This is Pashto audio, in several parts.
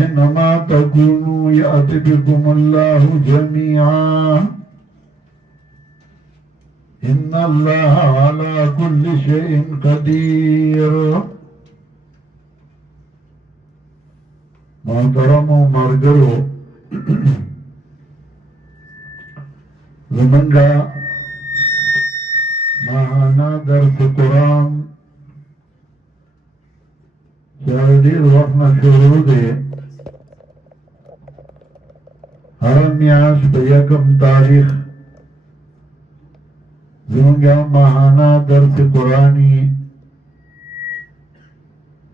إنما تكونوا يأتي بكم الله جميعا إن الله على كل شيء قدير. محترم مرګرو زمونږه ماهانه درس قرآن چې ډېر وخت نه شروع دی، هر میاشت په 1 تاریخ زمونږه ماهانه درس قرآني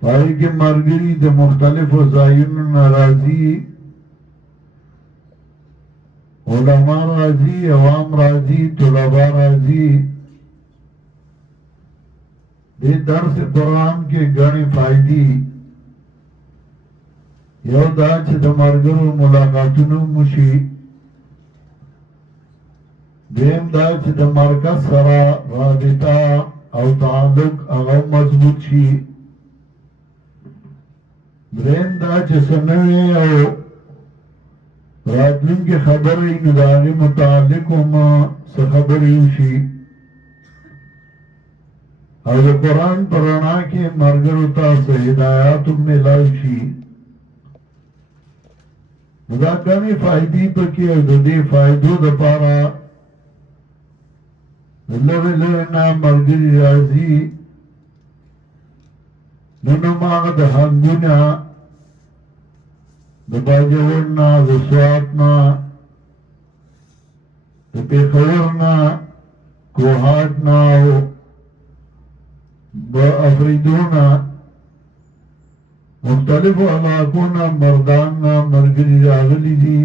پای کې مرګري د مختلفو ځایونو نه راځي، علما راځي، عوام راځي، طلبا راځي. دې درس قرآن کې ګڼې فائدې، یو دا چې د مرګرو ملاقاتونو وشي، دویم دا چې د مرکز سره رابطه او تعلق هغه مضبوط شي، دریم دا چې څه نوې او راتلونکې خبرې نو د هغې متعلق هم څه خبرې وشي، او د قرآن په رڼا کې مرګرو ته څه هدایات هم میلاو شي. نو دا ګڼې فایدې پکې او د دې فایدو دپاره د لرې لرې نه ملګري راځي. نن هم هغه د هنګو نه، د باجوړ نه، د سوات نه، د پېښور نه، کوهاټ نه او د افریدو نه، مختلفو علاقو نه مردان نه ملګري راغلي دي.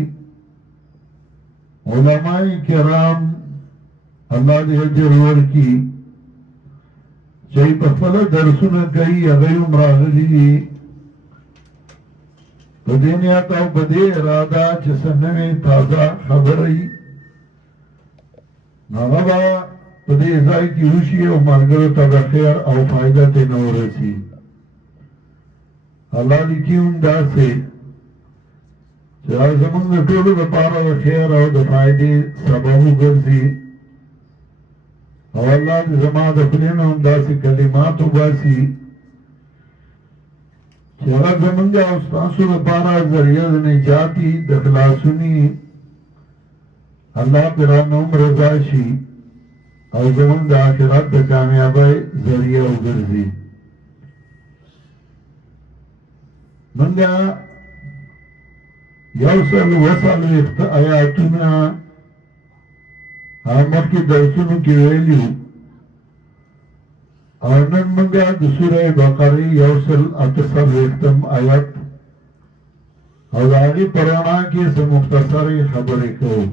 علماء کرام الله دې اجر ورکړي چې په خپل درسونه کوي، هغه هم راغلي دي په دې نیت او په دې اراده چې څه نوې تازه خبرې هغه به په دې ځای کې وشي او ملګرو ته د خیر او فایده ترې ورسي. الله دې کړي هم داسې چې هغه زموږ د ټولو لپاره د خیر او د فایدې سبب وګرځي، او الله دې زما د خولې نه هم داسې کلمات وباسي چې هغه زمونږ او ستاسو لپاره ذریعه د نجات وي، د خلاصوني الله پرې رانه هم رضا شي او زمونږ د آخرت د کامیابۍ ذریعه وګرځي. مونږه 140 آیاتونه مخکې درسونو کې ویلي، او نن مونږه د سوره بقره 148 آیت او د هغې په رڼا کې څه مختصرې خبرې کوو.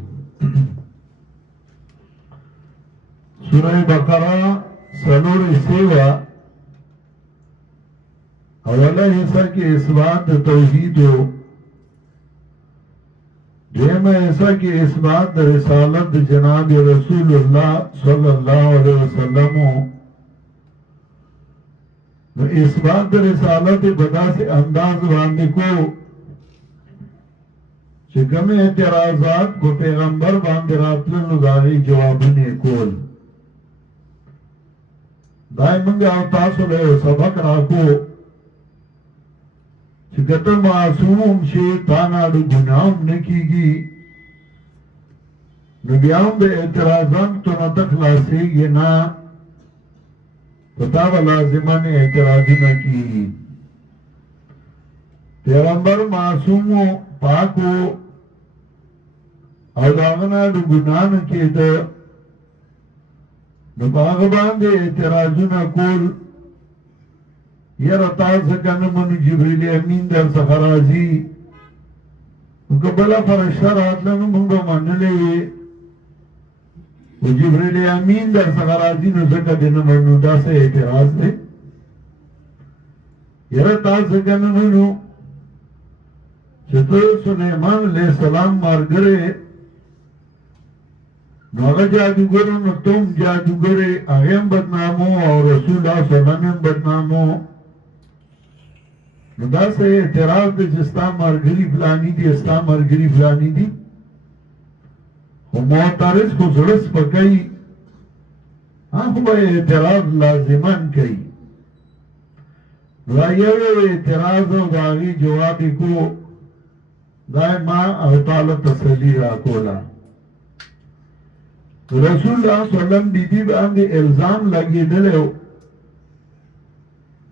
سوره بقره 4 حصې وه. اوله حصه کې اثبات د توحید و، دویمه حصه کې اثبات د رسالت د جناب رسول الله صلی الله علیه وسلم و. نو اثبات د رسالت په داسې انداز باندې کو چې کوم اعتراضات کو پیغمبر باندې راتلل نو د هغې جوابونه یې کول. دا یې موږ او تاسو له یو سبق راکو چې که ته معصوم هم شې، تا نه د ګناه هم نه کېږي، نو بیا هم د اعتراضاتو نه ته خلاصېږې نه، په تا به لازمن اعتراضونه کېږي. پیغمبر معصوم و، پاک و، او د هغه نه د ګناه نه کېده، نو په هغه باندې اعتراضونه کول، یاره تا ځکه نه منو جبریل امین در څخه راځي، نو که بله فرشته راتله نو موږ به منلی وې، و جبریل امین در څخه راځي نو ځکه دې نه منو. دا څه اعتراض دی؟ یاره تا ځکه نه منو چې ته سلیمان علیه السلام مارګری، نو هغه جادوګر نو ته هم جادوګرې، هغې هم بدنامو او رسول الله صلی الله علیه وسلم هم بدنامو. نو داسې اعتراض دی چې ستا ملګري فلاني دي ستا ملګري فلاني دي خو معترض خو زړه سپکوي خو به اعتراض لازمان کوي دا یو اعتراض او د هغې جواب یې کو دا ما او تعالی تسلي راکوله رسول الله صلی الله علیه وسلم بیبي باندې الزام لګېدلی و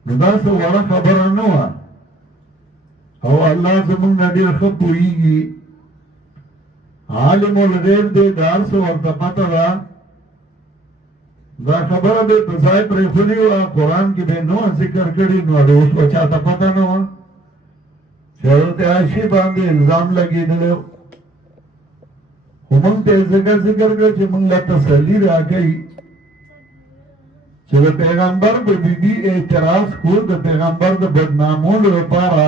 نو دا څه وړه خبره نه وه او الله زمونږ نه ډېر ښه پوهېږي عالم الغیب دی دا هر څه ورته پته ده دا خبره به په ځای پرېښودې وه قرآن کې به یې نه ذکر کړي نو د اوس به چاته پته نه وه چې حضرت عایشې باندې الزام لګېدلی و خو موږ ته یې ځکه ذکر کړه چې موږ له تسلي راکوي چې د پیغمبر په بیبي اعتراض کو د پیغمبر د بدنامولو لپاره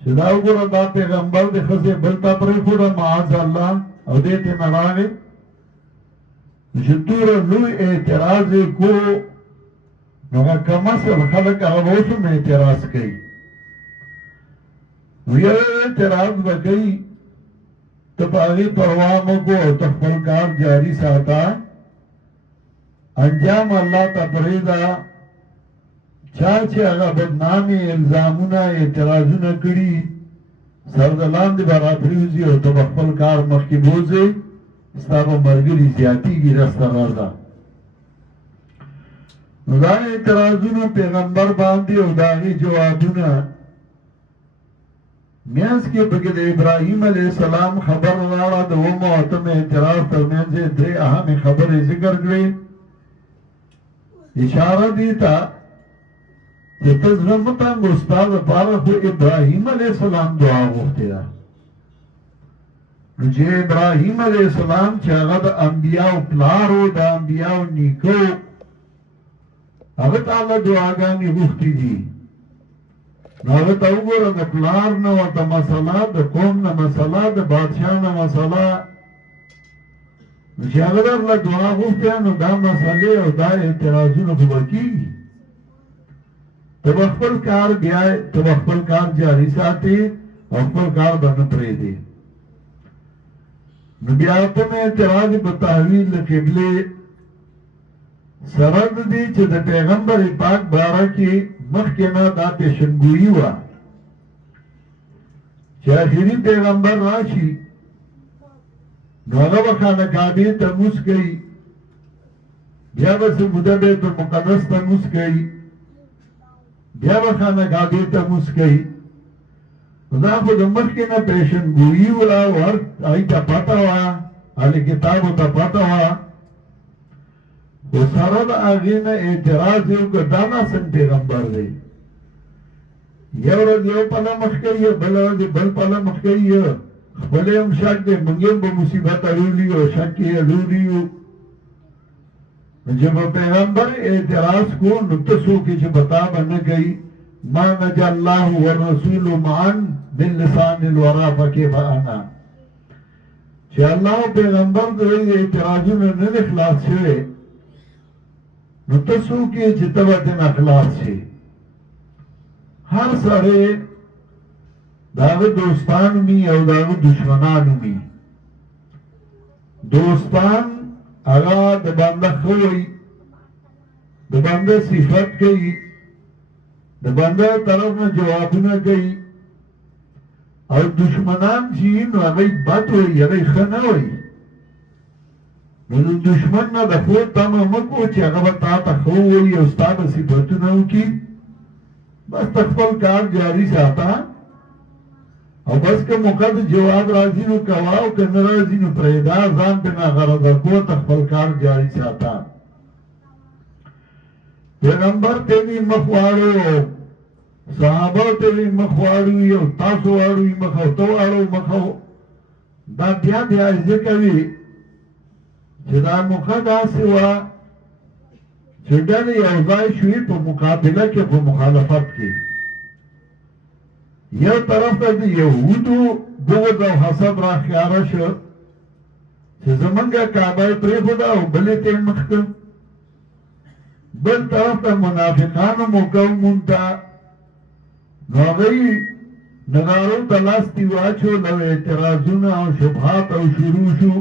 چې دا وګوره دا پیغمبر د ښځې بل ته پرېښوده معاذ الله او دې ته نه راغی چې دومره لوی اعتراض یې کو نو هغه کم اصل خلک هغه اوس هم اعتراض کوي نو یو اعتراض به کوي ته په هغې پروا مه کو او ته خپل کار جاري ساته انجام الله ته پرېږده چا چې هغه بدنامې الزامونه اعتراضونه کړي سر د لاندې به راپرېوځي او ته به خپل کار مخکې بوځې ستا به ملګري زیاتېږي رسته رازه نو دا اعتراضونه پیغمبر باندې او د هغې جوابونه میانس کې پکې د ابراهیم علیه السلام خبر راړه د اووم او اتم اعتراض ترمنځ یې درې اهمې خبرې ذکر کړې اشاره دې ته چې ته زړه مه تنګ ستا دپاره خو ابراهیم علیه السلام دعا غوښتې ده نو چې ابراهیم علیه السلام چې هغه د انبیاو پلار و د انبیاو نیکه هغه ته الله دعاګانې غوښتې دي نو هغه ته وګوره د پلار نه ورته مسله د قوم نه مسله د بادشاه نه مسله نو چې هغه درله دعا غوښتې نو دا مسلې او دا اعتراضونه خو به کېږي ته به خپل کار بیایې ته به خپل کار جاري ساتې او خپل کار به نه پرېږدې نو بیا اتم اعتراض په تحویل د قبلې سره د دې چې د پیغمبر پاک باره کې مخکې نه دا پیشنګویي وه چې آخري پیغمبر راشي نو هغه به خانه کعبې ته لمونځ کوي بیا به څه موده بیت المقدس ته لمونځ کوي بیا به خانه کعبې ته لمونځ کوي نو دا خو د مخکې نه پیشنګویي وه او هر هغې ته پته وه اهل کتابو ته پته وه خو سره د هغې نه اعتراض یې وکړه دا ناسم پیغمبر دی یو ورځ یو پله مخ کوي بله ورځ بل پله مخ کوي خپلې هم شک دی موږ هم په مصیبت اړولي او شک یې اړولي یو نو چې په پیغمبر اعتراض کو نو ته څوک یې چې په تا به نه کوي ما نجا الله والرسول معا باللسان الورا فکیف انا چې الله او پیغمبر د اعتراضونو نه دی خلاص شوی نو ته څوک یې چې ته به ترېنه خلاص شي هر سړی د هغه دوستان وي او د هغه دشمنان وي دوستان هغه د بنده ښه وایي د بنده صفت کوي د بنده طرف نه جوابونه کوي او دشمنان چې وي نو هغه بد وایي هغه ښه نه وایي نو د دشمن نه د ښو تمه مه کوه چې هغه به تا ته ښه ووایي او ستا به صفتونه وکړي بس ته خپل کار جاري ساته او بس که موقع د جواب راځي نو کوه او که نه راځي نو پرېږده ځان پرې ناغرضه کوه ته خپل کار جاري ساته پیغمبر ته وي مخ واړو صحابه ته وي مخ واړوي او تاسو واړوي مخ او ته واړو مخ دا بیا عرضه کوي چې دا موقع داسې وه چې ډلې یو ځای شوي په مقابله کې په مخالفت کې یو طرف ته د یهودو بغض او حسد راښکاره شو چې زمونږه کعبه یې پرېښوده او بلې ته یې مخ کړ بل طرف ته منافقانو موقع ومونده نو هغوی نغارو ته لاس دې واچول او اعتراضونه او شبهات او شروع شو.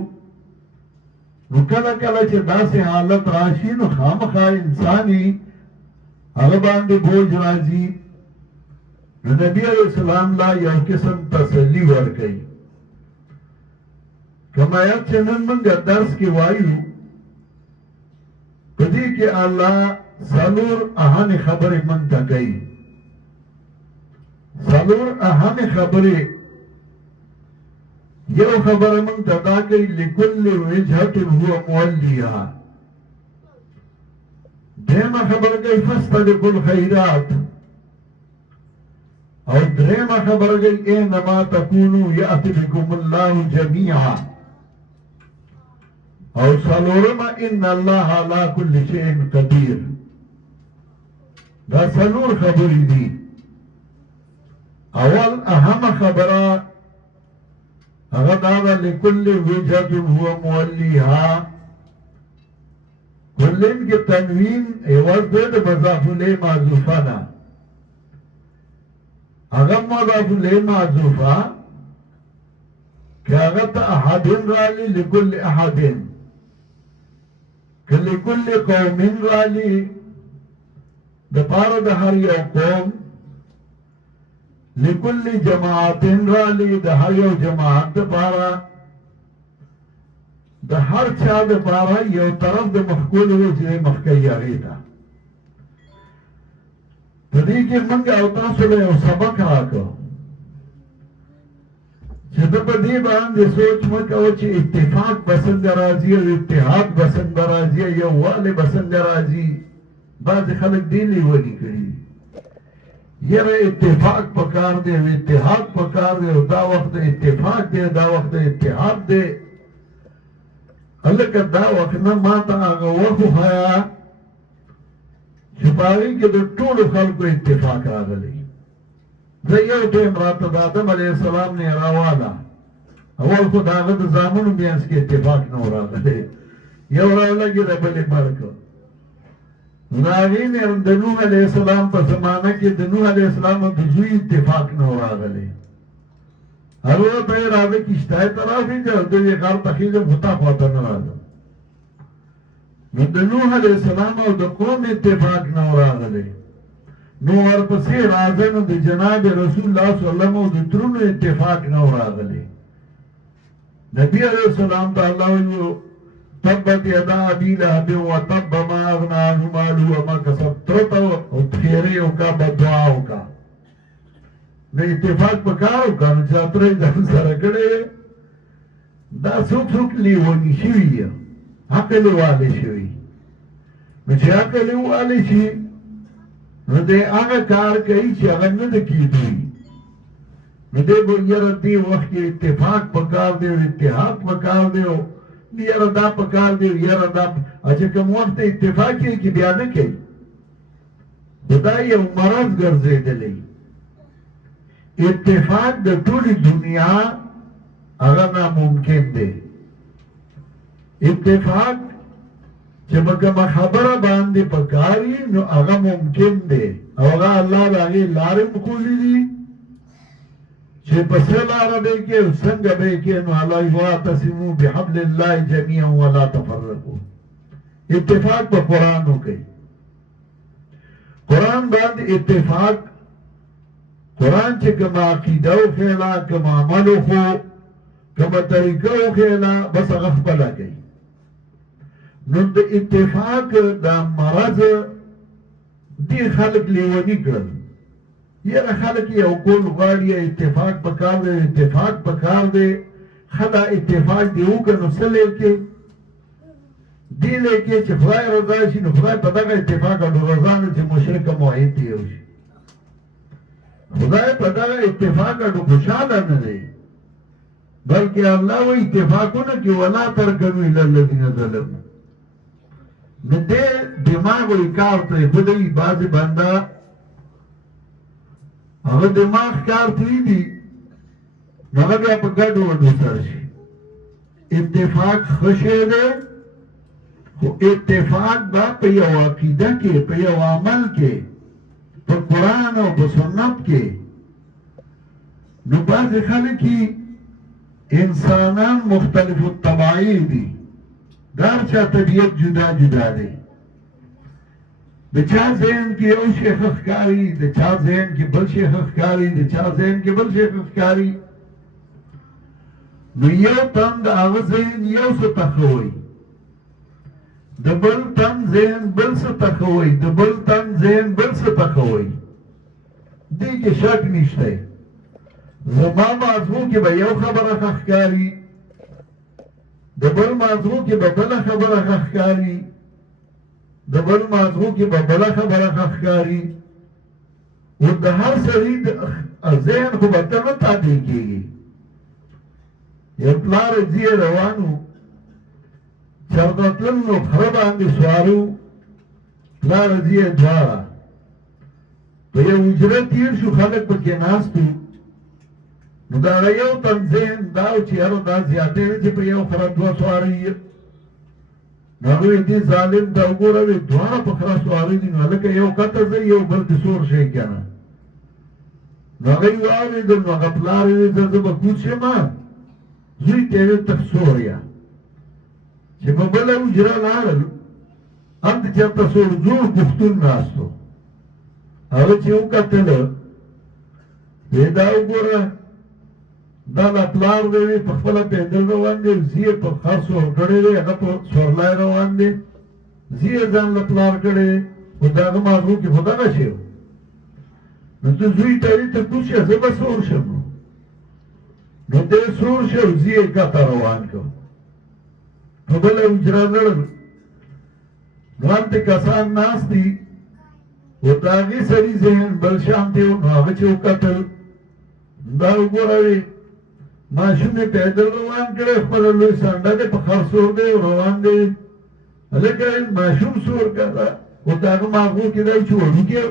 نو کله کله چې داسې حالت راشي نو خامخا انساني هغه باندې بوج راځي. نو نبی علیہ السلام لا یو قسم تسلی ورکړي. کوم آیات چې نن موږ درس کې وایو په دې کې الله څلور اهم خبرې موږ ته کوي. څلور اهم خبرې. یو خبره موږ ته دا کوي لکل وجهة هو مولیها. دیمه خبره کوي فاستبقوا الخیرات. او درېمه خبره کوي اینما تکونوا یأتی بکم الله جمیعا. او څلورمه ان الله علی کل شیء قدیر. دا څلور خبرې دي. اول اهم خبره هغه دا ده لکل وجهة هو مولیها. کلن کې تنوین عوض دی د مضاف الیه معذوفه نه. هغه مضاف الیه معذوفه که هغه ته احد رالی لکل احد، که لکل قوم رالی د پاره د هر یو قوم، لکل جماعت رالی د هر یو جماعت د پاره، د هر چا د پاره یو طرف د مفعول و چې مخکې هغې ته. په دې کې موږ او تاسو له یو سبق راکړو چې ته په دې باندې سوچ مه کوه چې اتفاق به څنګه راځي او اتحاد به څنګه راځي، یووالی به څنګه راځي. بعضې خلک دې لیوني کړي. یره اتفاق پکار دی او اتحاد پکار دی او دا وخت د اتفاق دی دا وخت د اتحاد دی. هلکه دا وخت نه ما ته هغه وخت وښیه چې په هغې کې د ټولو خلکو اتفاق راغلی. زه یو ټایم راته د آدم علیه السلام نه یې راواله. اول خو د هغه د زامنو منځ کې اتفاق نه و راغلی. یو راولګېده بل یې مړ کړ. نو د هغې نه د نوح علیه السلام په زمانه کې د نوح علیه السلام د زوی اتفاق نه و راغلی. هغه ورته یې راځه کښتۍ ته راخېږه او ده یې غر ته خېږم خو تا خواته نه راځم. نو د نوح علیه السلام او د قوم اتفاق نه و راغلی. نو ورپسې راځه نو د جناب رسول الله صلی الله علیه وسلم او د ترونو اتفاق نه و راغلی. نبی علیه السلام ته الله ویلو تبت یدا ابي لهب وتب ما اغنى عنه ماله وما كسب. ترته خیرې وکړه بددعا وکړه. نو اتفاق پکار وکړه نو چې اتره یې ځان سره کړی دا څوک څوک لیوني شوي یې عقل یې والی شوي. نو چې عقل یې والی شي نو دی هغه کار کوي چې هغه نه ده کېدوي. نو دی به یاره دې وخت کې اتفاق پکار دی او اتحاد پکار دی او یاره دا پکار دی او یاره دا چې کوم وخت اتفاق یې کې بیا نه کوي. خو دا یو مرض ګرځېدلی. اتفاق د ټولې دنیا هغه ناممکن دی. اتفاق چې په کومه خبره باندې پکار وي نو هغه ممکن دی او هغه الله د هغې لارې ښودلي دي چې په څه لاره به یې کې او څنګه به یې کې. نو الله وایي واعتصموا بحبل الله جمیعا ولا تفرقوا. اتفاق په قرآن وکړئ. قرآن باندې اتفاق قرآن چې کومه عقیده وښیله کوم عمل وښو کومه طریقه وښیله بس هغه خپله کوي. نو د اتفاق دا مرض ډېر خلک لیوني کړل. یاره خلک یو کول غواړي اتفاق پکار دی اتفاق پکار دی. ښه دا اتفاق دې وکړه نو څه لیکې دې لیکې چې خدای رضا شي نو خدای په دغه اتفاق او رضا نه چې مشرک موحد یو شي. خدای په دغه اتفاق او خوشحاله نه دی بلکې الله وایي اتفاقونه کې ولا ترکنوا الی الذین ظلموا. نو دې دماغ وایي کار پرېښودی. بعضې بنده هغه دماغ کار پرېږدي نو هغه بیا په ګډو وډو سره شي. اتفاق ښه شی دی خو اتفاق به په یو عقیده کې په یو عمل کې په قرآن او په سنت کې نو بعض خلک انسانان مختلف الطبعی دي، دا هر چا طبیعت جدا جدا دی. د چا ذهن کې یو شی ښکاري، د چا ذهن کې بل شی ښکاري، د چا ذهن کې بل شی ښکاري. نو یو تن د هغه ذهن یو څه تخوي، د بل تن ذهن بل څه تخوي، د بل تن ذهن بل څه تخوي. دې کې شک نشته. زما موضوع کې به یو خبره ښکاري، د بل موضوع کې به بله خبره ښکاري، د بل موضوع کې به بله خبره ښکاري. او د هر سړي ذهن خو به ته نه تابع کېږي. یو پلار ځي روان و، چرته تلل نو خره باندې سوار و، پلار ځي دواړه په یو حجره تېر شو، خلک پکې ناست وو. نو د هغه یو تن ذهن دا و چې یاره دا زیاتې دی چې په یو خره دوه سواره یې. نو هغه وایي دې ظالم ته وګوره، وایي دواړه په خره سواره دي، نو هلکه یو کته ځئ یو بل دې سور شي که نه. نو هغه یې واورېدل. نو هغه پلار یې وایي زه به کوز شمه، زوی ته یې ویل ته سور يه. چې په بله حجره لاړل، هلته چېرته سور زوړ پښتون ناست و. هغه چې وکتله وایي دا وګوره دا د پلار دی، په خپله پیدل روان دی، زی یې په خر سور کړی دی، هغه په سورلی روان دی، زی یې ځان له پلار کړی دی. خو د هغه موضوع کې خو دغه شی و. نو ته زوی ته وایي ته کوز شه زه به سور شم. نو دی سور شو، زی یې کته روان کړ، په بله حجره لړل. نو هلته کسان ناست دي، خو د هغې سړي ذهن بل شان دی. نو هغه چې وکتل دا وګوره وایي ماشوم یې پیدل روان کړی، خپله لوی سنډه دی، په خر سور دی روان دی. هلکه ماشوم سور کړه، خو د هغه ماغو کې دی چې وړوکی.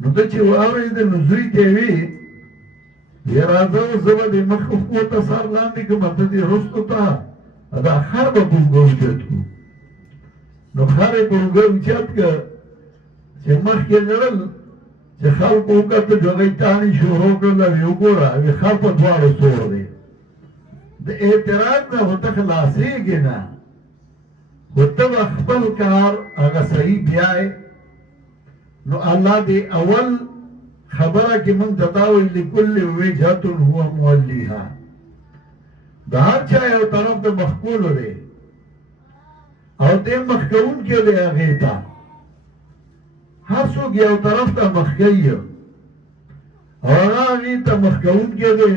نو ته چې واورېدې نو زوی ته یې وایي یا راځه زه به دې مخ ته سر لاندې کړم، ته دې رستو ته دا خر به په اوږه اوچت کړو. نو خر یې په اوږه اوچت کړ چې مخکې لړل، چې خلکو وکتل چې هغوی تاڼې شروع کړل. ویې وګوره وایي خر په دواړو سور دی. د اعتراض نه خو ته خلاصېږې نه، خو ته به خپل کار هغه صحیح بیایې. نو الله دې اول خبره کې مونږ ته دا وایي لکل وجهة هو مولیها. د هر چا یو طرف ته مخکول دی او دې مخ کوونکی دی هغې ته. هر څوک یو طرف ته مخ کوي او هغه هغې ته مخ کوونکی دی.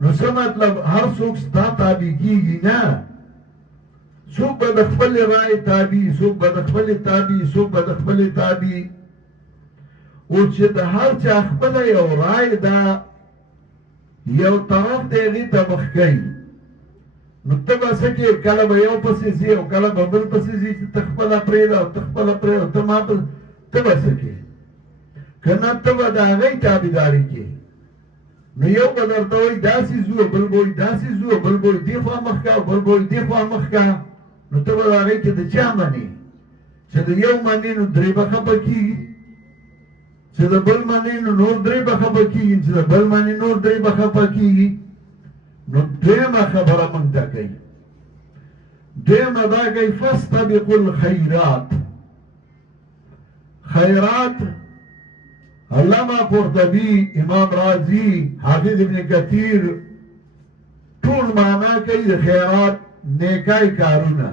نو څه مطلب؟ هر څوک ستا تابع کېږي نه. څوک به د خپلې رایې تابع، څوک به د خپلې تابع، څوک به د خپلې تابع. او چې د هر چا خپله یو رایې ده، یو طرف دی هغې ته مخ کوي. نو ته به څه کوې؟ کله به یو پسې ځې او کله به بل پسې ځې چې ته خپله پرېږده او ته خپله پرېږده، ته ما ته به څه کوې؟ که نه ته به د هغې تابعداري کوې. نو یو به درته وایي داسې ځو، بل به وایي داسې ځو، بل به وایي دې خوا مخ که، بل به وایي دې خوا مخ که. نو ته به د هغې کې د چا منې؟ چې د یو منې نو درې به خفه کېږي، چې د بل منې نو نور درې به خفه کېږي، چې د بل منې نور درې به خفه کېږي. نو دویمه خبره مونږ ته کوي، دویمه دا کوي فاستبقوا الخیرات. خیرات علامه قرطبي، امام رازي، حافظ ابن کثیر ټول معنا کوي د خیرات نیکای کارونه.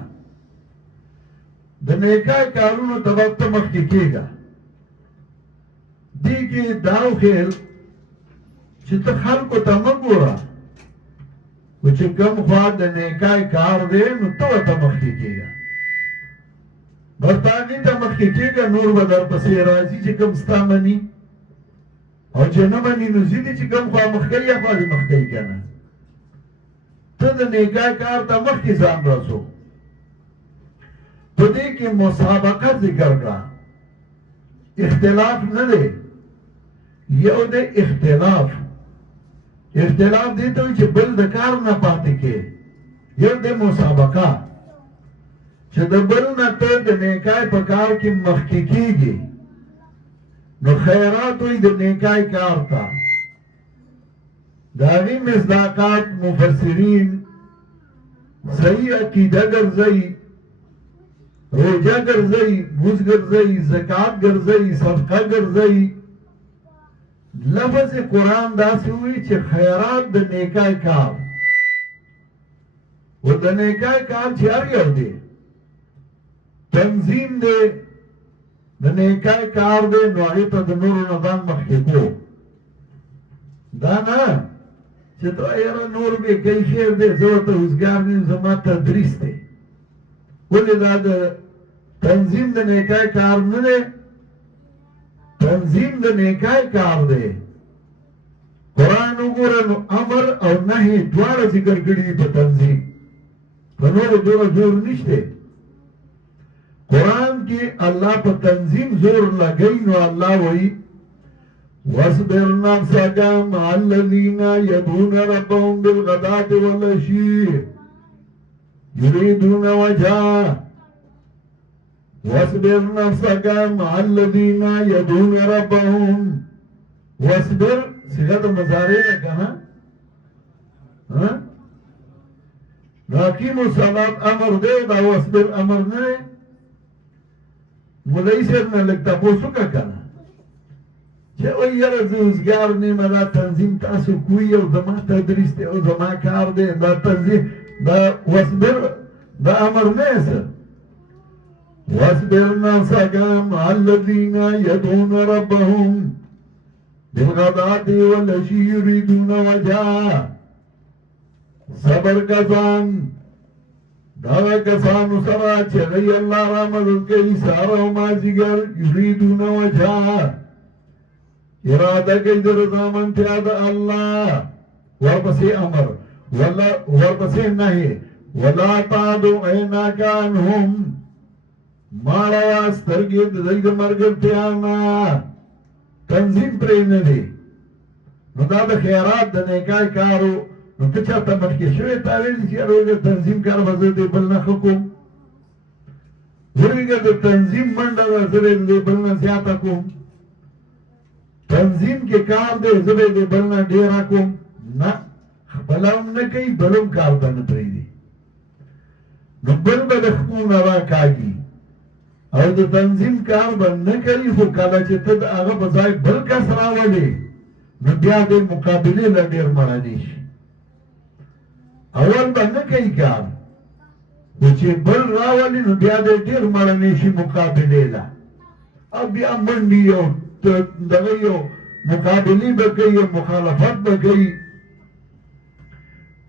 د نیکای کارونو ته به ته مخکې کېږه. دې کې دا وښیل چې ته خلکو ته مه ګوره، خو چې کوم خوا د نیکای کار دی نو ته ورته مخکې کېږه. بس ته هغې ته مخکې کېږه، نور به درپسې راځي چې کوم ستا مني، او چې نه مني نو ځینې چې کوم خوا مخ کوي هغه خوا دې مخ کوي که نه. ته د نیکای کار ته مخکې ځان رسو. په دې کې مسابقه ذکر کړه. اختلاف نه دی، یو دی اختلاف. اختلاف دی ته وایي چې بل د کار نه پاتې کې. یو دی مسابقه، چې د بل نه ته د نیکای په کار کې مخکې کېږي. نو خیرات وایي د نیکای کار ته، داغی مصداقات مفسرین صحیح عقیده ګرځي، روجه ګرځي، موز ګرځي، زکات ګرځي، صدقه ګرځي. لفظ قرآن داسې وي چې خیرات د نیکای کار و د نیکای کار چې هر یو دی تنظیم دی د نیکای کار دی، نو هغې ته د نورو نه ځان مخکې کو. دا نه چې ته یاره نور بې کوي خیر دی، زه ورته اوزګار نه یم، زما تدریس دی. ولې دا د تنظیم د نیکای کار نه دی؟ تنظیم د نیکای کار دی. قرآن وګوره نو امر او نهي دواړه ذکر کړي دي په تنظیم، په نورو دومره زور نشته. قرآن کې الله په تنظیم زور لګوي، نو الله وایي واصبر نفسك مع الذين يدعون ربهم بالغداة والعشي يريدون وجهه. واصبر نفسك مع الذين يدعون ربهم. واصبر صيغه مضارع ہے کہاں؟ راقیم الصلاة امر دے دا، واصبر امر نے مولای صاحب نے لگتا پوسو کا کنا چه او یاره زوزگار نیمه دا تنظیم تاسو کوئی او زما تدریس دی او زما کار دی. دا تنظیم دا واصبر دا امر نیسا. واصبر نفسك مع الذين يدعون ربهم بالغداة والعشي يريدون وجهه. صبر کسان دا کسانو سره چې غي الله را مدد کوي ساره او مازیګر یریدون وجهه، اراده کوي د رضامندتیا د الله. ورپسې امر ورپسې نهي ولا تعدو عیناک عنهم، ماړه سترګې د دوی د ملګرتیا نه. تنظیم پرې نه دی. نو دا د خیرات د نیکای کارو نو ته چاته مخکې شوې تا ویلي چې یاره تنظیم کار به زه دی بل نه ښه کوم، ورېږه د تنظیم منډه ده زه به د بل نه زیاته کوم، تنظیم کې کار دی زه به د بل نه ډېره کوم. نه، خپله هم نه کوي، بل هم کار ته نه پرېږدي، نو بل به د خپو نه راکاږي او د تنظیم کار به نه کوي. خو کله چې ته د هغه په ځای بل کس راولې نو بیا د مقابلې له ډېر مړنی شي. اول به نه کوي کار، خو چې بل راولي نو بیا د ډېر مړنی شي مقابلې له، او بیا منډي او دغه یو مقابلې به کوي او مخالفت به کوي.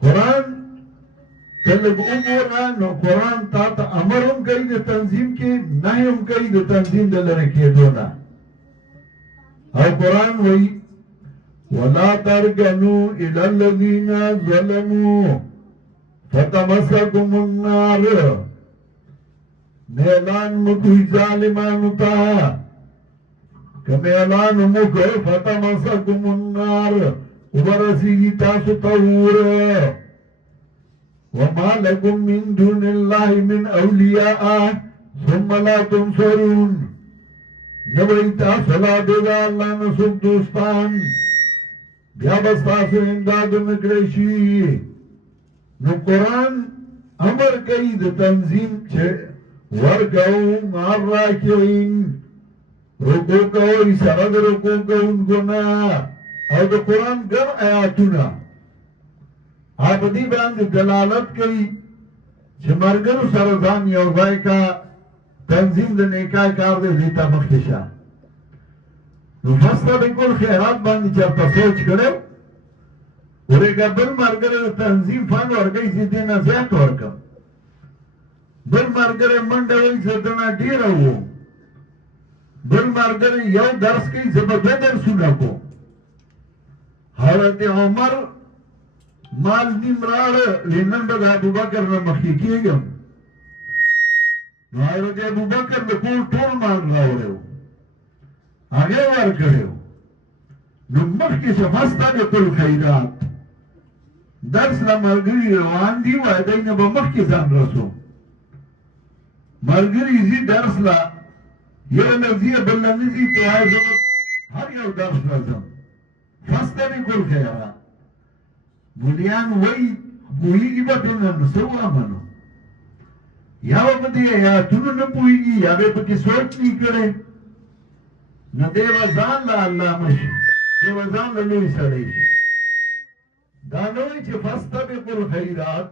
قرآن که لږ وګوره نو قرآن تا ته امر هم کوي د تنظیم کې، نهي هم کوي د تنظیم د لرې کېدو نه. او قرآن وایي ولا ترکنوا الى الذين ظلموا فتمسكم النار. میلان مکوی ظالمانو تا، که میلان مکوی فتمسكم النار ورسیگی تاسو تور. وما لكم من دون الله من اولیاء ثم لا تنصرون. نبی تاسو لا دیگا اللہ نسوک دوستان بیا بس تاسو امداد نکړی شي. نو قرآن امر کوي د تنظیم چې ورکو مع الراکعین، رکوع کوئ سره د رکوع کوونکو نه. او د قرآن ګڼ آیاتونه په دې باندې دلالت کوي چې ملګرو سره ځان یو ځای کا، تنظیم د نیکای کار دی، دې ته مخکې شه. نو فاستبقوا الخیرات باندې چېرته سوچ کړی ورېږه بل ملګری د تنظیم فن ورکوي چې دې نه زیات ورکړم، بل ملګری منډه وایي زه دنه ډېره وم، بل ملګری یو درس کوي زه به 2 درسونه کوم. حضرت عمر مال نیم راړه وی نن به د ابوبکر نه مخکې کېږم. نو حضرت ابوبکر د کور ټول مال راوړی و، هغې ورکړی و. نو مخکې شه فاستبقوا الخیرات، درس له ملګري روان دي وایي دی نه به مخکې ځان رسوم. ملګري ځي درس له، یو نه ځي بل نه نه ځي، ته وایي زه هر یو درس له ځم. فاستبقوا الخیرات. مولیان وی پوهیږي به ټول نو څه وامنو یا به په دې ایاتونو نه پوهیږي یا به پکې سوچ نه کړی نو دی به ځان له علامه شي دی به ځان له لوی سړی شي دا نه وایي چې فاستبقوا الخیرات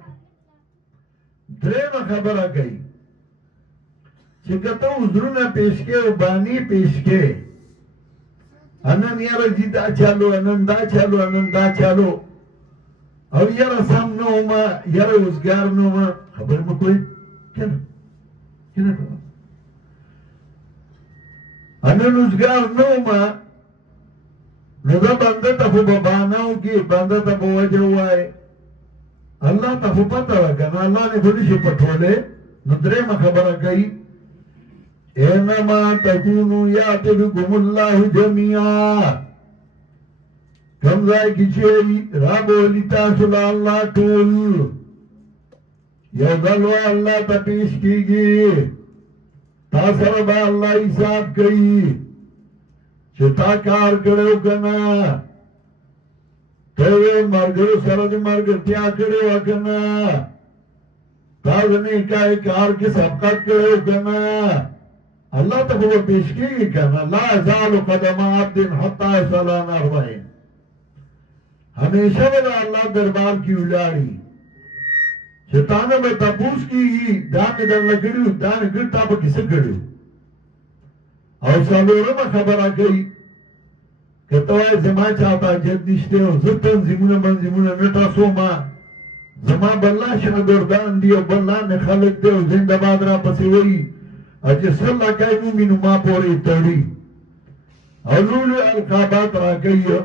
درېیمه خبره کوي چې که ته عذرونه پیش کې او بانې پیش کې انن یاره جی دا چالو انن دا چالو انن دا چالو او یاره سم نه ومه یاره اوزګار نه ومه خبرې مه کوئ کنه کنه کوه انن اوزګار نه ومه نو دا بنده ته خو به بانه وکړي بنده ته به وجه ووایي الله ته خو پته وه که نه الله نه خو نشي پټولی نو درېیمه خبره کوي اینما تکونو یاتی بکم اللہ جميعا کم ځای کې چې را بولی تاسو له الله ټول یو ځل و الله ته پیش کېږي تا سره به الله حساب کوي چې تا کار کړی و که نه ته یې ملګرو سره دې ملګرتیا کړې وه که نه تا د نیکۍ کار کې سبقت کړی و که نه الله ته خو به پیش کېږي که نه لا یزال قدم عبد حتی یصل عن 40 همیشه به د الله دربار کې ولاړي چې تا نه به تپوس کېږي دا مې درله کړي وو دا مې کړي تا پکې څه کړي وو او څلورمه خبره کوي که ته وایې زما چاته حاجت نشته او زه تنظیمونه منظیمونه نه ټاسومه زما بل لا شاګردان دي او بل لا نه خلک دي او زنده باد را پسې وایي او چې څه لکای مومي نو ما پورې تړي او لولو القابات را کوي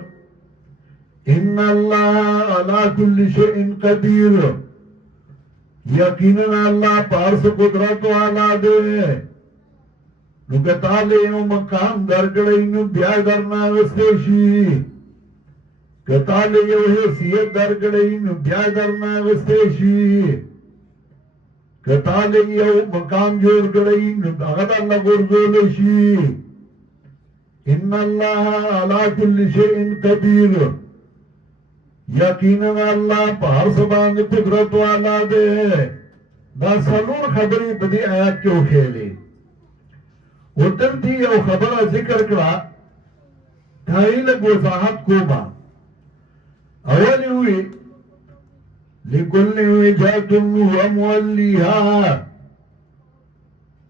ان الله على كل شيء قدير یقینا الله پارس قدرت والا دی نو که تاله یو مقام درکړی نو بیا درنه وسته شي که تاله یو حیثیت درکړی نو بیا درنه وسته شي که تاله یو مقام جوړ کړی نو هغه د الله ګرځولی شي ان الله على كل شيء قدير یقینا الله په هر څه باندې قدرت والا دی دا څلور خبرې په دې آیات کې وښیلې او دلته یو خبره ذکر کړه دا یې لږ وضاحت کومه اول یې وویل لكل وجهة هو موليها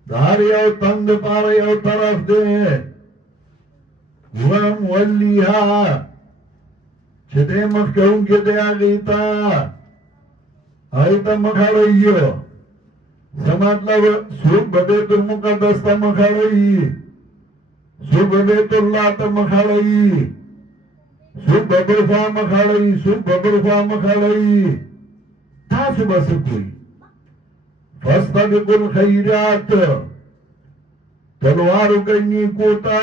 دار یو تند پار یو طرف دے هو موليها چې دې مخکون کې دې آغیتا آیتا مخاریو سمطلب سوک بیت المقدس تا مخاری سوک بیت اللہ تا مخاری سوک ببرفا مخاری سوک ببرفا مخاری تاسو بس کوئی فاستبقوا الخیرات تلوارو کئی نیکوتا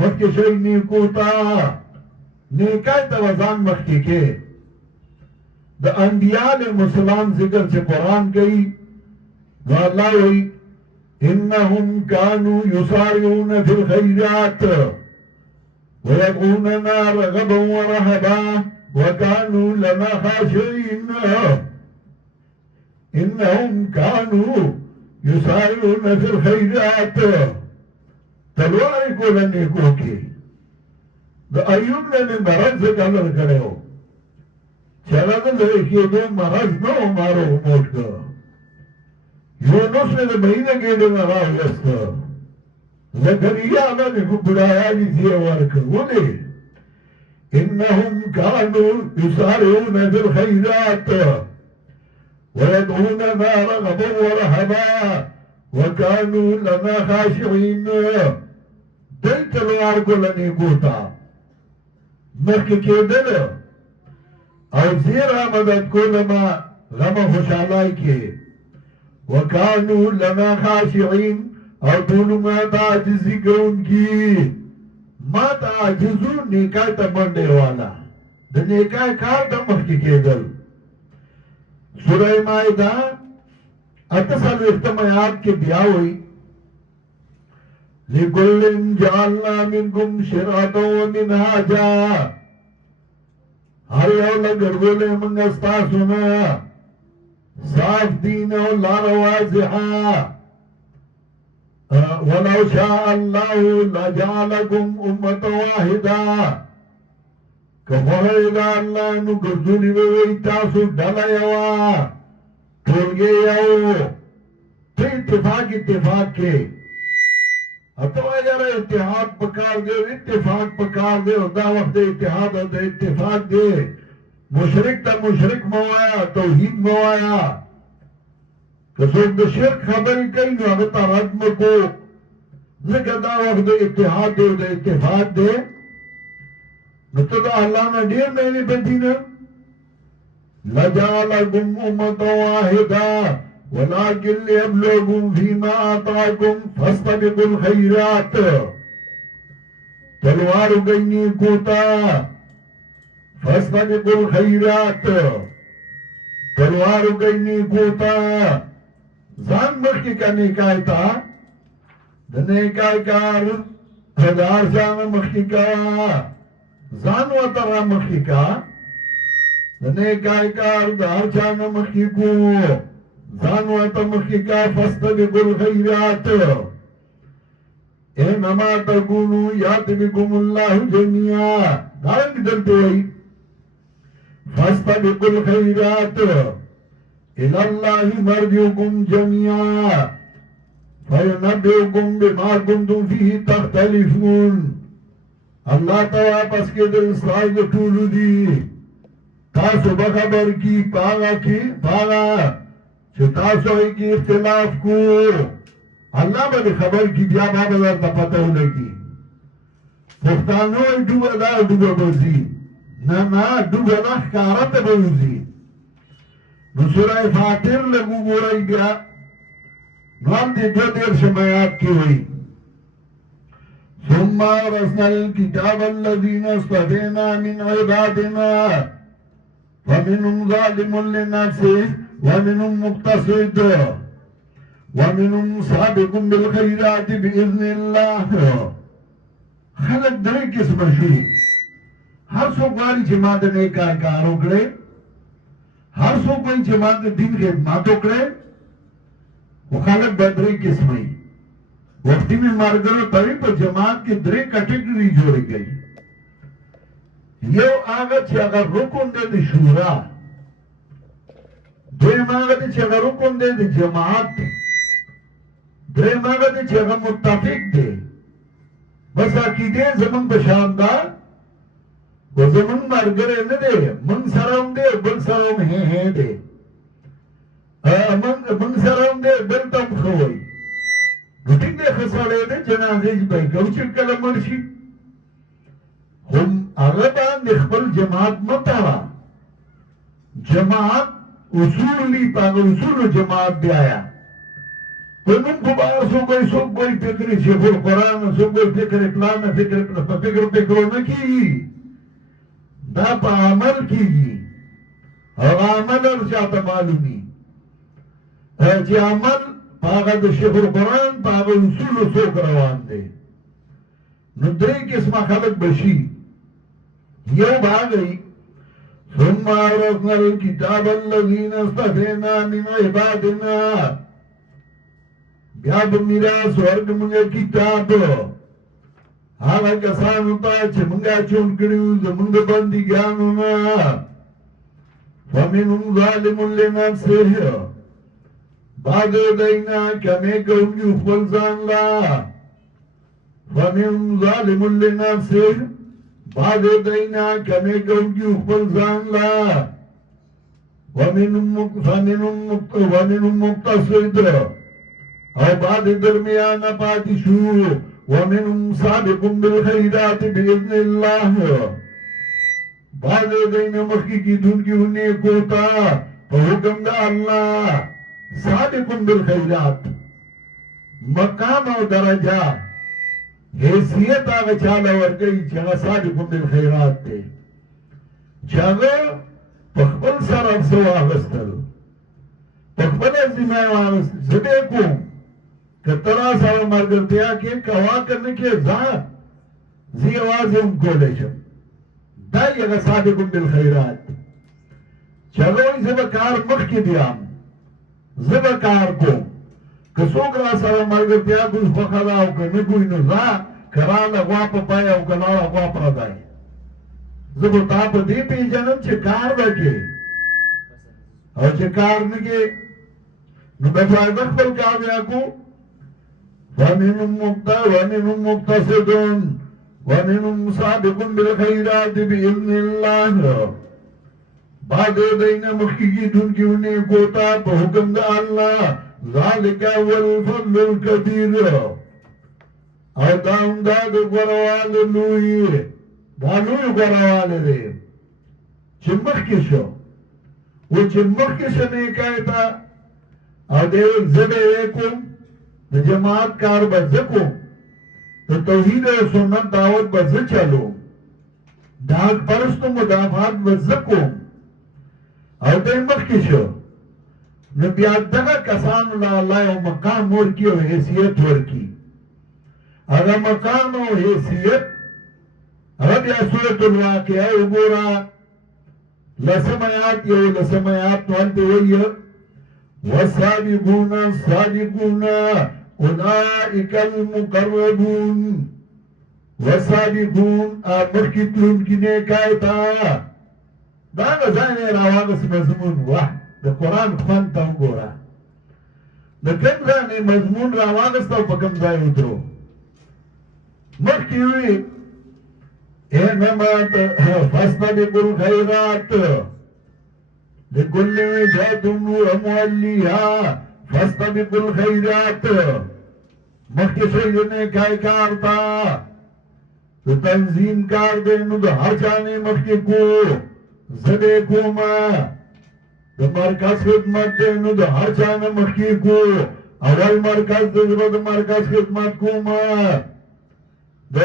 مخی شئی نیکوتا نیکای تا وزان مخی کے دا انبیاء مسلمان ذکر سے قرآن کئی و اللہ وی انہم کانو یسارعون فی الخیرات ویدعوننا رغبا ورہبا وكانوا لنا خاشعين إنهم كانوا يسارعون في الخيرات تلواري کولا نیکو کی دا ایوب نے مرض ذکر کرے چلا دا لئے دو مرض نو مارو موٹ کر یونس نے دا مہینہ گیڑے نراو یستا زکریہ اللہ نے کو بڑایا لیزیے ورکر وہ لے إنهم كانوا يسارعون في الخيرات ويدعوننا رغبا ورهبا وكانوا لنا خاشعين دلت الواركو لنيكوتا مخي كيدل او زیر آمدد كلما غم خوشالائی کے وكانوا لنا خاشعين او دونو ما تعجزی کون کی ما تا عجزو نیکای تا منڈے والا دا نیکای کار تا مخی کېدل سورہ مائدہ اتسال اختمایات کے بیا ہوئی لِكُلٍ جَعَلْنَا مِنْكُمْ شِرْعَةً وَمِنْهَاجًا ہر يولا قربولي من استاسنا صاف دين ولا روازحا ولو شاء الله لجعلكم أمة واحدة كفر إذا الله نقرزوني بويتاسو دلا يوا تولگے یاو تو اتفاق کے اتو اگر اتحاد پکار دے اتفاق پکار دے دا وقت اتحاد دا اتفاق دے مشرک تا مشرک موایا توحید موایا کسوک دا شرک خبری کئی نو اگتا ردم کو ذکر دا وقت دا اتحاد دے دا اتفاق دے نتو دا اللہ نا دیر میں نے بدینا لجعلكم أمة واحدة ولكن ليبلوكم فيما آتاكم فاستبقوا الخيرات تلوار گئنی کوتا فاستبقوا الخيرات تلوار گئنی کوتا زان مخی کا نیکائی تا دنیکائی کار ہزار جان مخی کا زان و ترہ مخی کا دنیکائی کار دار جان مخی کو زان و ترہ مخی کا فاستبقوا الخيرات اینما تکونو یات بکم اللہ جميعا دارنگ دلتے ہوئی فاستبقوا الخيرات إلى الله مرجعكم جميعا فينبئكم بما كنتم فيه تختلفون اللہ تو واپس کے دل اسرائیل ٹولو دی تاسو بخبر کی پاگا چھ تاسو ہی کی اختلاف کو اللہ بڑی خبر کی بیا بابا در تا پتہ ہونے کی پختانو ڈوبا دا ڈوبا بزی نا ڈوبا دا خکارت بزی نو سورہ فاتر لگو گو رہی گیا نو ہم دی دو دیر شمایات کی ہوئی ثم ورثنا الكتاب الذين اصطفينا من عبادنا فمنهم ظالم لنفسه ومنهم مقتصد ومنهم سابق بالخيرات بإذن الله خلق درے قسم شی ہر سو کوئی جماعت نے کار اکڑے ہر سو کوئی جماعت دین خدمات اکڑے وہ خلق بدرے قسم ہی وقتی میں مارگرو تری پر جماعت کی درے کٹیگری جوڑی گئی یو آگا چی اگر رکن دے دی شورا دویم آگا چی اگر رکن دے دی جماعت دویم آگا چی اگر متفق دے بس عقیدے زمن بشاندار وہ زمن مارگرے ندے من سرام دے بل سرام ہیں دے من سرام دے بل تم خوئی گھٹنگ دے خسالے دے جنازے جبائی گوچک کلم مرشی ہم اغبان نخبل جماعت مطارا جماعت اصول لی پاگا اصول جماعت دے آیا ومن کبار سو کوئی فکر شیخ القرآن سو کوئی فکر پلان فکر نکی دا پا عمل کی گی اور عمل ارشاعت معلومی جی عمل پاگا دا شیخ القرآن پاگا اصول سوک روان دے ندری قسم خلق بشی یو باگئی ثم عرفنا الكتاب الذين اصطفينا من عبادنا بیاب میراث ورگ منگا کتاب حالا کسانو تا چھ منگا چون کریو زمنگ بندی گانونا فمنهم ظالم لنفسه بعد دینا کمی کونگی خلزان لا فمنهم ظالم لنفسه بعد دینا کمی کونگی خلزان لا ومنهم مقتصد اور بعد درمیان پاتی شو ومنهم سابق بالخیرات بإذن اللہ بعد دین مخی کی دن کی انہیں کوتا حکم دا اللہ سابق بالخیرات مقام و درجہ حیثیت آگا چالا ورگئی چاگا سابق بالخیرات تے چاگا پخبل سر افسو آغستر پخبل ازیمائی آغستر زبے کون کترا سارا مرگرتیا کے کوا کرنے کے ذات زی آواز ان کو لے شم دا یغه سابقون بالخیرات چې هغه وایي زه به کار مخکې بیام زه به کار کوم که څوک را سره ملګرتیا کوي خوښه ده او که نه کوي نو ځه که راله غوا په پای او که لاړه غوا پردی زه به تا په دې پېژنم چې کار به کې او چې کار نه کې نو به فایده خپل کار بیا کو ومنهم مقتصد ومنهم سابق بالخيرات بإذن الله بعد دین مخی کی دن کی انہیں کوتا پا حکم دا اللہ ذالک والفضل الكبیر او داؤں دا گوروال لوئی دا لوئی گوروال دے چمخ کی شو وہ چمخ کی شنے کہتا او دے زبے ایکم دا جماعت کار بزکم دا توحید و سنت دعوت بزک چلو داک پرستو مدافعات بزکم او دای مخکې شو نو بیا دغه کسانو له الله یو مقام ورکړي او حیثیت ورکړي هغه مقام او حیثیت هغه بیا سورة الواقعه وګوره لسم آیات یو لسم آیات نو هلته وایي والسابقون الصادقون اولئک المقربون والسابقون مخکې تلونکي نیکایتا دا غزان راواغس مضمون واه د قرآن خوان تا وګوره د کوم ځای مضمون راواغست او په کوم ځای ودرو مخکې وي انما فاستبقوا الخيرات لكل وجهة نور موليها فاستبقوا الخيرات مخکې شوی نه کای کار تا د تنظیم کار دی نو د هر چا نه مخکې کو زده کوما د مرکز خدمت دی نو د هر چا نه مخکې کو اول مرکز د زړه د مرکز خدمت کوما د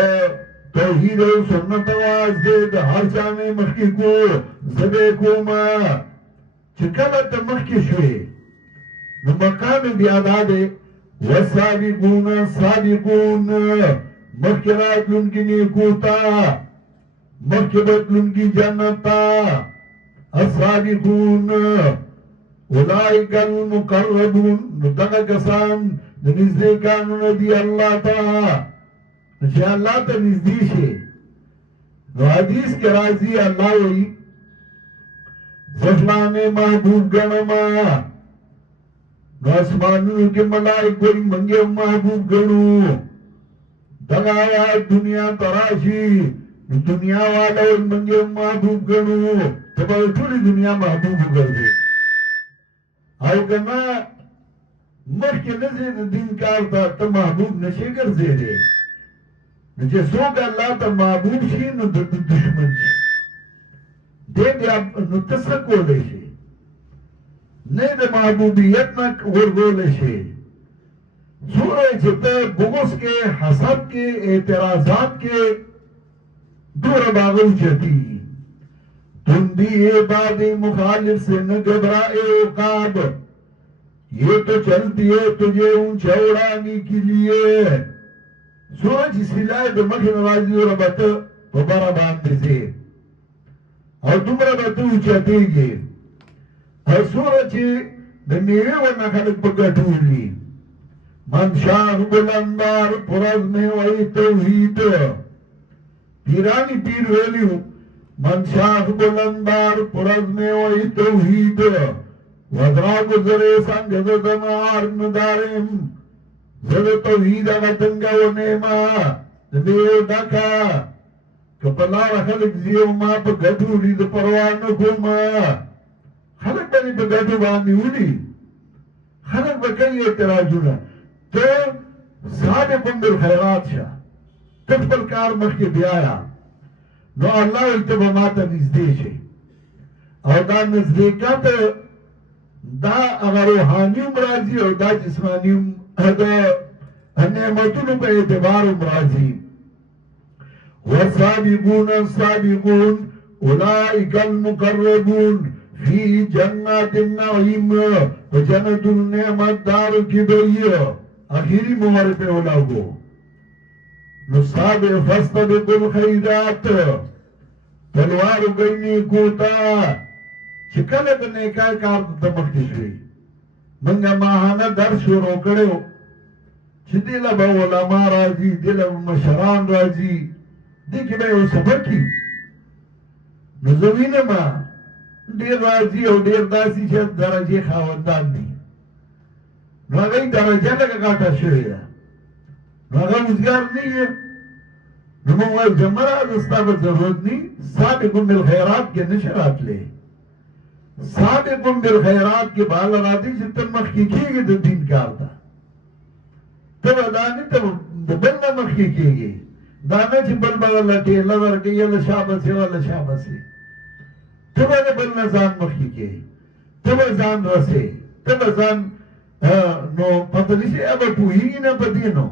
توحید او سنت आवाज دی د هر چا نه مخکې کو زده کوما چې کله ته مخکې شوې نو مقام بیا دا دی والسابقون الصادقون مخکې راتلونکي نیکو ته مخکې بدلونکي جنت ته الصادقون اولئک المقربون نو دغه کسان د نږدې کانونه دي الله ته چې الله ته نږدې شي نو حدیث کې راځي الله وایي زفلانه محبوب ګڼما نو اسمانونو کې ملائک وایي منګه محبوب ګڼو دغه آیات دنیا تراشي دنیا والا منګه محبوب ګڼو ته به ټولې دنیا محبوب وګرځي او کنا مخکې نه ځې د دین کار ته ته محبوب نشې ګرځېدی نو چې څوک الله ته محبوب شي نو د دشمن شي دی بیا نو ته څه کولی شي نه د محبوبیت نه ورغولی شي څومره چې ته بغض کې حسد کې اعتراضات کې دور باغل چتی تندی عباد مخالف سے نہ گھبرائے عقاب یہ تو چلتی ہے تجھے اونچا اڑانے کے لیے سورج سلائے د مخ نوازی ربط وبرا باندې سي او دومره به ته اوچتېږي او سورج د میوې ونه خلک په ګټولي من شاه بلندار پرز میں وی توحید پیرانی پیر ویلیو من شاخ بلندار پرز میں وی توحید وزرا گزرے سنگ زدنار ندارم زد توحید غتنگا و نیما دیو ڈکا کپلار خلق زیو ما پا گدو لید پروانکو ما خلق بنی پا گدو باندی اولی خلق بکنی اعتراضونا تو صادقون بالخیرات شا تخبر کار مخی بیایا نو اللہ التبا ماتا نزدی شی او دا نزدیکات دا اگر روحانیوم رازی او دا جسمانیوم دا نعمتونو پا اعتبارم رازی والسابقون السابقون اولئک المقربون فی جنات النعیم و جنت النعمت دار کی بیئے آخری مہر پہ اولاگو نصاب فستبق الخیرات تلوارو گئی کوتا چې کله د نیکای کار ته مخکې شوي منګه ماهانه درس شروع کړو چې دې له به علما راځي دې له به مشران راځي دې کې به یو سبق وي نو زه وینم ډېر راځي او ډېر داسې چې درجې خاوندان دي نو هغوی درجه لږه غټه شوې ده نو هغه وزګار نه یې نو موږ وایو چې مه راځه ستا به ضرورت نه سابقون بالخیرات کې نشي راتلی سابقون بالخیرات کې به هله راځي چې ته مخکې کېږې د دین کار ته ته به دا نه ته د بل نه مخکې کېږې دا نه چې بل به له ټېله درکړي یله شابسې وله شابسې ته به د بل نه ځان مخکې کېږې ته به ځان رسې ته به ځان نو پته نشي به پوهېږي نه په دې نو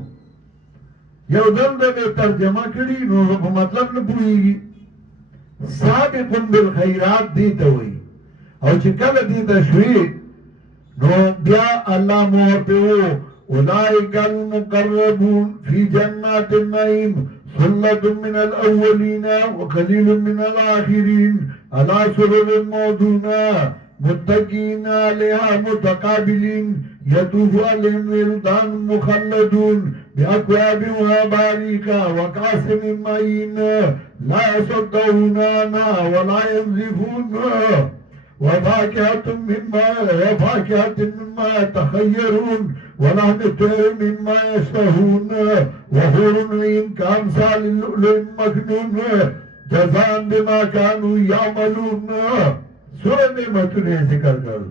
یو دل به مې ترجمه کړي نو په مطلب نه پوهېږي سابقون بالخیرات دې ته وایي او چې کله دې ته شوې نو بیا الله مو ورته وو اولئک المقربون فی جنات النعیم ثلة من الاولین وقلیل من الاخرین علی سرر موضونہ متقین علیہا متقابلین یطوف علیہم ولدان مخلدون بأكواب وأباريق وكأس من معين لا يصدعون عنها ولا ينزفون وفاكهة مما يتخيرون ولحم الطير مما يشتهون وحور عين كأمثال اللؤلؤ المكنون جزاء بما كانوا يعملون سورة نعمتونه ذکر کر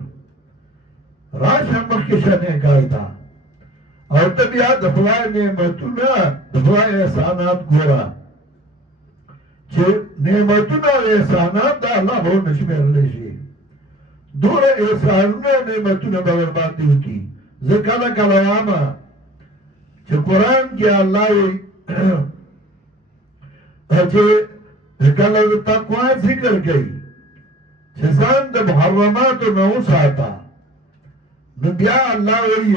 راشه مخکې شنه کارتا او ته بیا د خدای نعمتونه د خدای احسانات ګوره چې نعمتونه او احسانات د الله به ونه شمېرلی شي دومره احسانونه او نعمتونه به ورباندې وکړي زه کله کله وایم چې قرآن کې الله وایي چې کله د تقوا ذکر کوي چې ځان د محرماتو نه وساته نو بیا الله وایي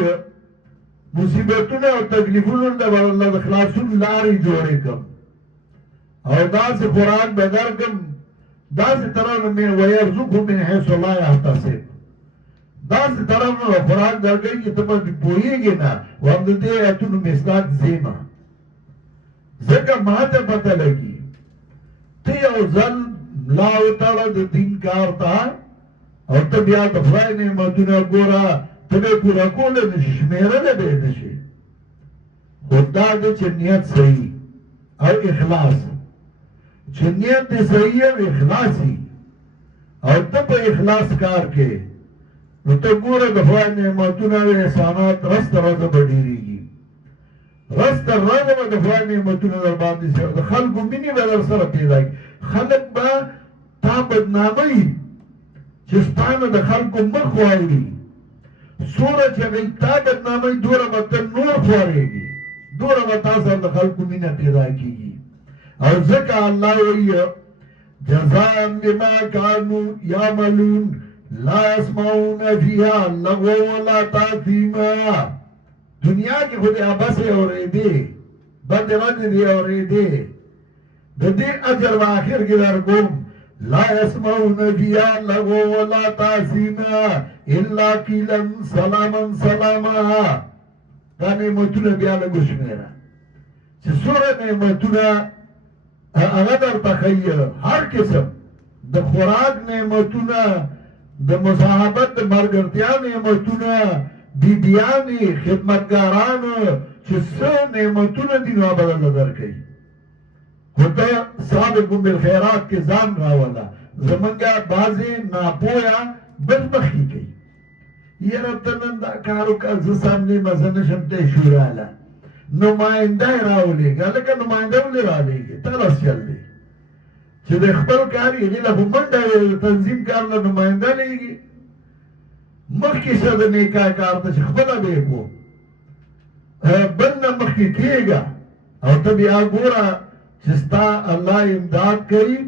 مصیبتونه او تکلیفونه د الله د خلاصون لارې جوړې کړم او داسې خوراک به درکړم داسې طرف نه ویرزقه من حیث لا یحتسب داسې طرف نه خوراک درکوي چې ته به پوهېږې نه و هم د دې ایتونو مصداق زیمه ځکه ما ته پته لګي ته یو ځل ملا وتړه د دین کار ته او ته بیا د خدای نعمتونه ګوره ته به پوره کولی نه شي شمېرلی به یې نه شي خو دا دی چې نیت صحیح او اخلاص چې نیت دې صحیح او اخلاصي او ته په اخلاص کار کې نو ته ګوره د خدای نعمتونه او احسانات رس تر ورځه به ډېرېږي رس تر ورځه به د خدای نعمتونه در باندې د خلکو مینې به در سره پیدا کړي خلک به تا بدناموي چې ستا نه د خلکو مخ واوړي څومره چې هغوی تا بدناموي دومره به ته نور خوارېږي دومره به تا سره د خلکو مینه پیدا کېږي او ځکه الله وایي جزاء بما كانوا يعملون لا يسمعون فيها لغوا ولا تأثيما دنیا کې خو دې عبسې اورېدې بد رد دې اورېدې د دې اجر په آخر کې درکوم لا يسمعون فيها لغوا ولا تأثيما الا قيلا سلاما سلاما دا نعمتونه بیا لږ وشمېره چې څومره نعمتونه هغه درته ښیي هر قسم د خوراک نعمتونه د مصاحبت د ملګرتیا نعمتونه بیبیانې خدمتګارانو چې څه نعمتونه دي نو هغه به درله درکوي خو ته سابقون بالخیرات کې ځان راوله زمونږ بعضې ناپوهه بل مخکې کوي یاره ته نن دا کار وکړه زه سامنے مزه نشم ته یې شوراله نماینده یې راولېږه لکه نماینده ولې رالېږي طرز چل دی چې د خپل کار یې هغې له خو منډه تنظیم کار له نماینده لېږي مخکې شه د نیکا کار ته چې خپله به یې کو بل نه مخکې کېږه او ته بیا ګوره چې ستا الله امداد کوي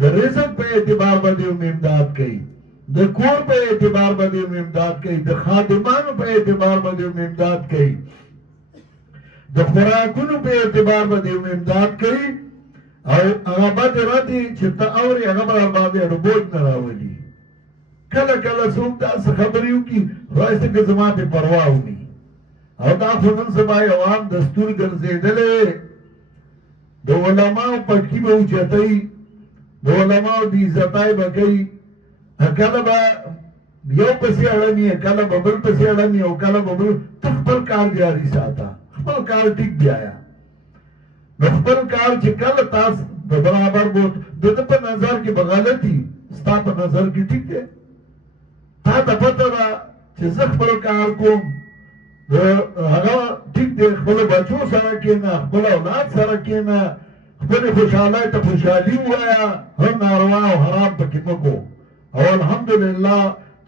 د رزق په اعتبار باندې هم امداد کوي د کور په اعتبار باندې هم امداد کوي د خادمانو په اعتبار باندې هم امداد کوي د خوراکونو په اعتبار باندې هم امداد کوي او هغه باندې راځي چې ته اورې هغه به باندې ربوټ نه راولي کله کله څوک داسې خبرې وکړي خدای څنګه زما پې پروا ونی او دا خو نن سبا یو عام دستور ګرځېدلی د علماو پټکي به اوچتوي د علماو د عزتای به کوي کله به یو پسې اړمي کله به بل پسې اړمي او کله به بل ته خپل کار جاري ساته خپل کار ټیک بیایا نو خپل کار چې کله تاسو د برابر بوت د ده په نظر کې به غلطي ستا په نظر کې ټیک دی تا ته پته ده چې زه خپل کار کوم هغه ټیک دی خپلو بچو سره کښېنه خپل اولاد سره کښېنه خپلې خوشحالۍ ته خوشحالي ووایه هم ناروا او حرام پکې مه کو او الحمدلله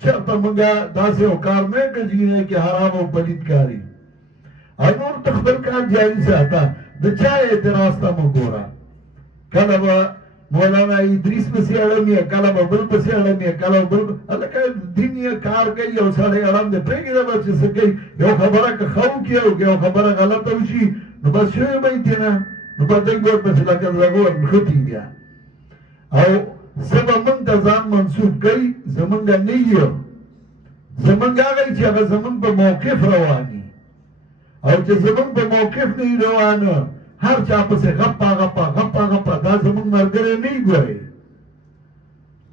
چېرته مونږه داسې یو کار نه کوي چې حرام او پلید کاري او نور ته خپل کار جاري ساته د چا اعتراض ته مه ګوره کله به مولانا ادریس پسې اړم یې کله به بل پسې اړم یې کله به بل هلکه دین یې کار کوي یو سړی اړم دی پرېږده به چې څه کوي یو خبره که ښه وکړي او که یو خبره غلطه وشي نو بس شوی به یې تېنه نو به دی ورپسې لکه زغور نښتي بیا او زه به مونږ ته ځان منسوب کوي زمونږ نه یو زمونږ هغه چې هغه زمونږ په موقف رواني او چې زمونږ په موقف نه وي روانه هر چا پسې غپا غپا غپا غپا دا زمونږ ملګری نه وي ګورئ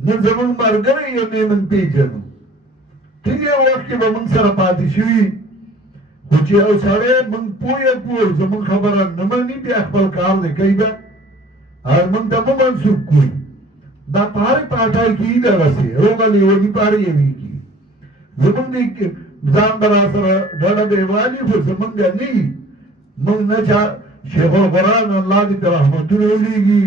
نن زمونږ ملګری یې نه موږ پېژنو ټیک یو وخت کې به موږ سره پاتې شوي خو چې یو سړی موږ پویه کړو زمونږ خبره نه مني بیا خپل کار دی کوي به او موږ ته مه منسوب کړو دا په هرې پاټای کې وي دغسې روغه لیوني پارې یې وي زمونږ د ځان به را سره ډډه بېوالي خو زمونږ نه وي موږ نه چا شیخ القرآن الله دې په رحمتونه ولیږي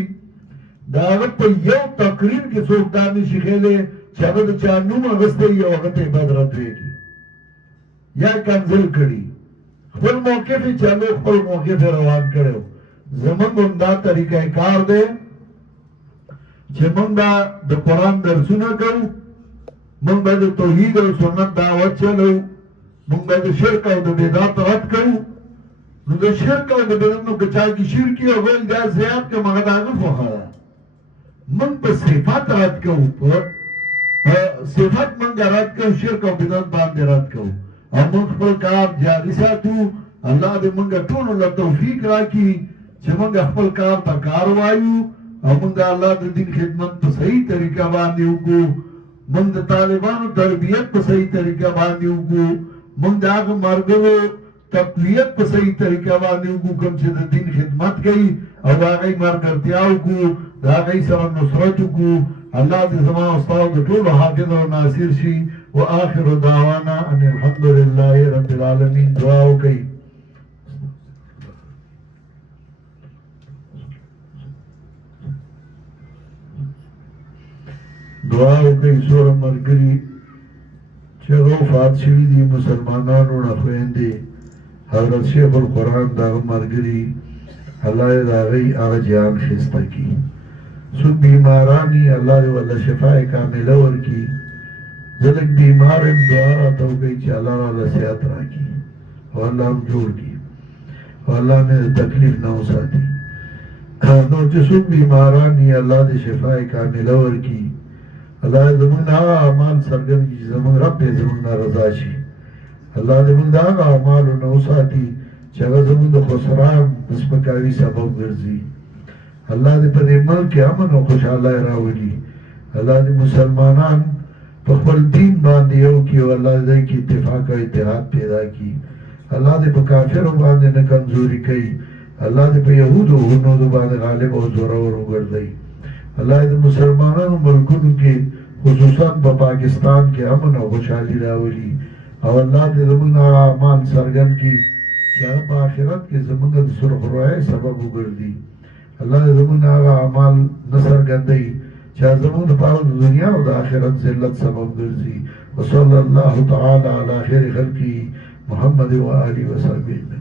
د هغه په یو تقریر کې څوک دا نشي ښیلی چې هغه د چا نوم اخیستی وي او هغه ته یې بدرد ویلي یا کنځل کړي خپل موقف یې چلو خپل موقف یې روان کړی و زمونږ هم دا طریقه کار دی چې موږ د قرآن درسونه کوو موږ به د توحید او سنت دعوت چلو موږ به د شرک او د بدعت رد کوو نو د شرک او د بدعت نو که چا کې شرکي او بل دا زیات کړم هغه د هغه خوښه ده موږ په صفت رد کوو په صفت موږ رد کوو شرک او بدعت باندې رد کوو او موږ خپل کار جاري ساتو الله دې موږ ټولو له توفیق راکړي چې موږ خپل کار ته کار وایو او موږ د الله د دین خدمت په صحیح طریقه باندې وکړو موږ د طالبانو تربیت په صحیح طریقه باندې وکړو موږ د هغه ملګرو تقویت په صحیح طریقه باندې وکړو کوم چې د دین خدمت کوي او د هغوی ملګرتیا وکړو د هغوی سره نصرت وکړو الله دې زما او ستاسو د ټولو حافظ او ناصر شي وآخر دعوانا ان الحمد لله رب العالمین دعا وکړئ دعا وکړئ څومره ملګري چې هغه وفات شوي دي مسلمانانو نه خویندې حضرت شیخ القرآن د هغه ملګري الله دې د هغوی هغه جان ښایسته کړي څوک بیماران دي الله دې ورله شفا کامله ورکړي زه لږ بیمار یم دعا راته وکړئ چې الله راله صحت راکړي او الله هم جوړ کړي او الله مې د تکلیف نه وساتي نو چې څوک بیماران دي الله دې شفا کامله ورکړي الله زمونږ هغه اعمال څرګند کړي چې زمونږ رب یې زمونږ نه رضا شي الله دې موږ د هغه اعمالو نه وساتي چې هغه زمونږ د خسران د سپکاوي سبب ګرځي الله دې په دې ملک کې امن او خوشحالۍ راولي الله دې مسلمانان په خپل دین باندې یو کړي او الله دې کې اتفاق او اتحاد پیدا کړي الله دې په کافرو باندې نه کمزوري کوي الله دې په یهودو او هنودو باندې غالب او زورور وګرځوي الله دې مسلمانانو ملکونو کې خصوصا په پاکستان کې امن او خوشحالي راولي او الله دې زموږ هغه اعمال څرګند کړي چې هغه په آخرت کې زموږ د سرخرویۍ سبب وګرځي الله دې زموږ هغه اعمال نه څرګندوي چې زموږ لپاره د دنیا او د آخرت ذلت سبب ګرځي وصلی الله تعالی علی خیر خلقه محمد و آله وصحبه